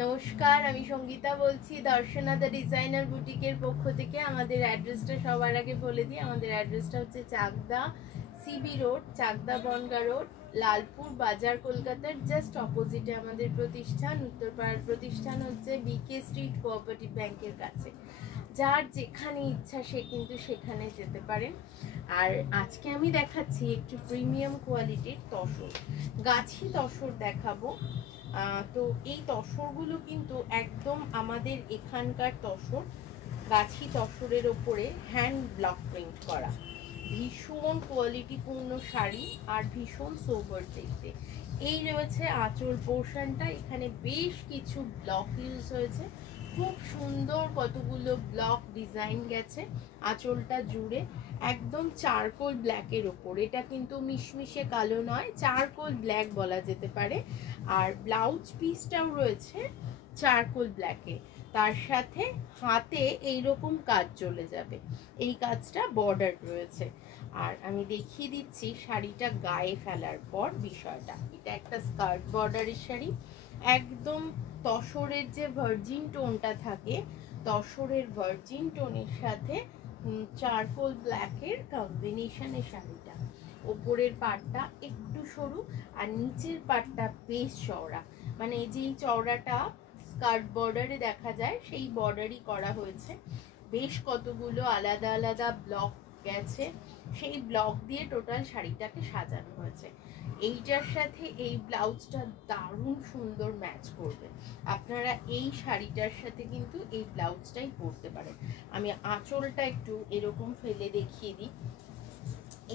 নমস্কার, আমি সঙ্গীতা বলছি দর্শনা দ্য ডিজাইনার বুটিকের পক্ষ থেকে। আমাদের অ্যাড্রেসটা সবার আগে বলে দিই। আমাদের অ্যাড্রেসটা হচ্ছে Chakdah CB road, Chakdah Bongaon road, Lalpur Bazar, কলকাতার জাস্ট অপোজিটে আমাদের প্রতিষ্ঠান। উত্তরপাড়ার প্রতিষ্ঠান হচ্ছে বিকে স্ট্রিট কোঅপারেটিভ ব্যাংকের কাছে। যার যেখানে ইচ্ছা সে কিন্তু সেখানে যেতে পারেন। আর আজকে আমি দেখাচ্ছি একটু প্রিমিয়াম কোয়ালিটির তসর, গাছি তসর দেখাবো। তো এই তসরগুলো কিন্তু একদম আমাদের এখানকার তসর, গাছি তসরের ওপরে হ্যান্ড ব্লক প্রিন্ট করা, ভীষণ কোয়ালিটিপূর্ণ শাড়ি আর ভীষণ সোবার দেখতে। এই রয়েছে আঁচল পোর্শনটা, এখানে বেশ কিছু ব্লক ইউজ হয়েছে, খুব সুন্দর কতগুলো ব্লক ডিজাইন গেছে আঁচলটা জুড়ে, একদম চারকোল ব্ল্যাকের ওপর। এটা কিন্তু মিশমিশে কালো নয়, চারকোল ব্ল্যাক বলা যেতে পারে। আর ব্লাউজ পিসটাও রয়েছে চারকোল ব্ল্যাকে, তার সাথে হাতে এইরকম কাজ চলে যাবে, এই কাজটা বর্ডার রয়েছে। আর আমি দেখিয়ে দিচ্ছি শাড়িটা গায়ে ফেলার পর বিষয়টা। এটা একটা স্কার্ট বর্ডারের শাড়ি, একদম তসরের যে ভার্জিন টোনটা থাকে, তসরের ভার্জিন টোনের সাথে চারকোল ব্ল্যাকের কম্বিনেশনের শাড়িটা। ওপরের পাটটা একটু সরু আর নিচের পাটটা বেশ চওড়া, মানে যেই চওড়াটা স্কার্ট বর্ডারে দেখা যায় সেই বর্ডারই করা হয়েছে। বেশ কতগুলো আলাদা আলাদা ব্লক গেছে, সেই ব্লক দিয়ে টোটাল শাড়িটাকে সাজানো হয়েছে। এইটার সাথে এই ব্লাউজটা দারুণ সুন্দর ম্যাচ করবে। আপনারা এই শাড়িটার সাথে কিন্তু এই ব্লাউজটাই পরতে পারেন। আমি আঁচলটা একটু এরকম ফেলে দেখিয়ে দিই।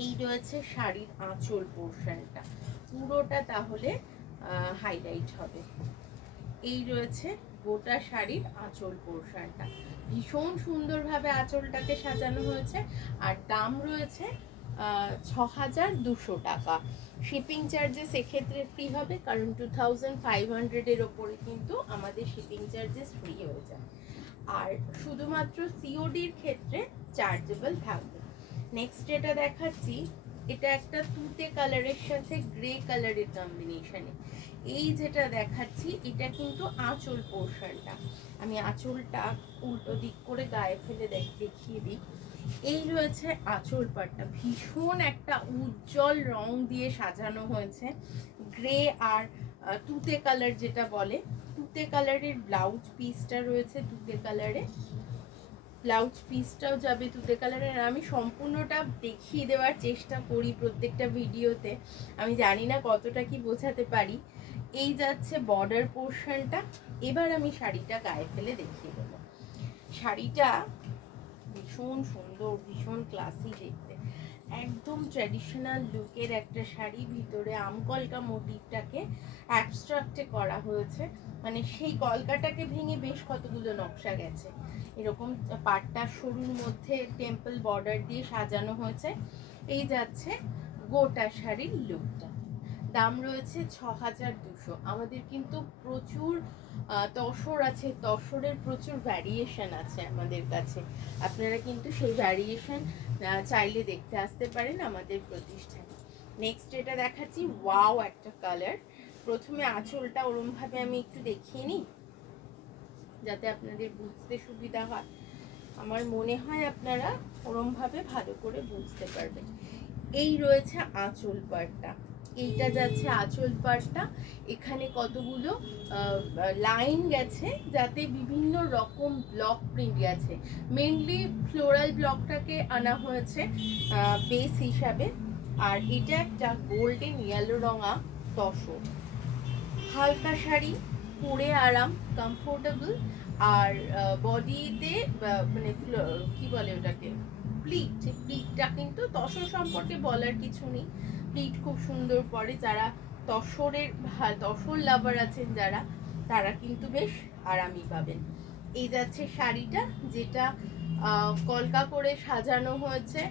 এই রয়েছে শাড়ির আঁচল পোর্শনটা, পুরোটা তাহলে হাইলাইট হবে। এই রয়েছে গোটা শাড়ির আঁচল পোর্শনটা, ভীষণ সুন্দরভাবে আঁচলটাকে সাজানো হয়েছে। আর দাম রয়েছে ৬,২০০ টাকা। শিপিং চার্জেস এক্ষেত্রে ফ্রি হবে, কারণ 2500-এর ওপরে কিন্তু আমাদের শিপিং চার্জেস ফ্রি হয়ে যায়। আর শুধুমাত্র সিওডির ক্ষেত্রে চার্জেবল থাকবে। নেক্সট যেটা দেখাচ্ছি, এটা একটা তুতে কালারের সাথে গ্রে কালারের কম্বিনেশনে। এই যেটা দেখাচ্ছি এটা কিন্তু আঁচল পোর্শনটা। আমি আঁচলটা উল্টো দিক করে গায়ে ফেলে দেখিয়ে দিই। এই রয়েছে আঁচল পাটটা, ভীষণ একটা উজ্জ্বল রং দিয়ে সাজানো হয়েছে, গ্রে আর তুতে কালার যেটা বলে, তুতে কালারের ব্লাউজ পিসটা রয়েছে তুতে কালারে, ব্লাউজ পিসটাও যাবে তুতে কালারের। আমি সম্পূর্ণটা দেখিয়ে দেওয়ার চেষ্টা করি প্রত্যেকটা ভিডিওতে, আমি জানি না কতটা কি বোঝাতে পারি। এই যাচ্ছে বর্ডার পোর্শনটা। এবার আমি শাড়িটা গায়ে ফেলে দেখিয়ে দেবো। শাড়িটা ভীষণ সুন্দর, ভীষণ ক্লাসি দেখতে, একদম ট্র্যাডিশনাল লুকের একটা শাড়ি। ভিতরে আমকলকা মোটিভটাকে অ্যাবস্ট্রাক্টে করা হয়েছে, মানে সেই কলকাটাকে ভেঙে বেশ কতগুলো নকশা গেছে। এরকম পাটটা সরুর মধ্যে টেম্পল বর্ডার দিয়ে সাজানো হয়েছে। এই যাচ্ছে গোটা শাড়ির লুকটা। দাম রয়েছে ৬,২০০। আমাদের কিন্তু প্রচুর তসর আছে, তসরের প্রচুর ভ্যারিয়েশন আছে আমাদের কাছে। আপনারা কিন্তু সেই ভ্যারিয়েশন চাইলে দেখতে আসতে পারেন আমাদের প্রতিষ্ঠানে। নেক্সট এটা দেখাচ্ছি, ওয়াও একটা কালার। প্রথমে আঁচলটা ওরমভাবে আমি একটু দেখিয়ে নিই যাতে আপনাদের বুঝতে সুবিধা হয়। আমার মনে হয় আপনারা ওরমভাবে ভালো করে বুঝতে পারবেন। এই রয়েছে আঁচল পাটটা, এইটা যাচ্ছে আঁচল পাটটা। এখানে কতগুলো লাইন গেছে যাতে বিভিন্ন রকম ব্লক প্রিন্ট গেছে। মেনলি ফ্লোরাল ব্লকটাকে আনা হয়েছে বেস হিসাবে। আর এটা একটা গোল্ডেন ইয়েলো রঙা তসর, হালকা শাড়ি, পরে আরাম, কমফোর্টেবল। আর বডিতে মানে কি বলে ওটাকে, প্লিট, প্লিটটা কিন্তু তসর সম্পর্কে বলার কিছু নেই, প্লিট খুব সুন্দর পরে। যারা তসরের তসর লাভার আছেন যারা, তারা কিন্তু বেশ আরামই পাবেন। এই যাচ্ছে শাড়িটা, যেটা কলকা করে সাজানো হয়েছে,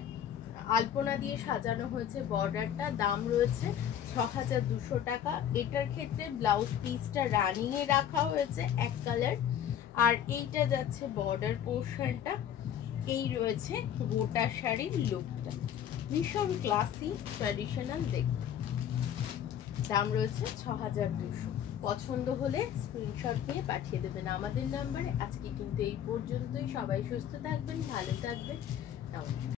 আলপনা দিয়ে সাজানো হয়েছে বর্ডারটা। দাম রয়েছে ৬,২০০ টাকা। এটার ক্ষেত্রে ব্লাউজ পিসটা রানিং এ রাখা হয়েছে এক কালার। আর এইটা যাচ্ছে বর্ডার পোর্শনটা। এই রয়েছে গোটা শাড়ির লুকটা, ভীষণ ক্লাসি ট্র্যাডিশনাল দেখতে। দাম রয়েছে ৬,২০০। পছন্দ হলে স্ক্রিনশট নিয়ে পাঠিয়ে দেবেন আমাদের নাম্বারে। আজকে কিন্তু এই পর্যন্তই। সবাই সুস্থ থাকবেন, ভালো থাকবেন। নমস্কার।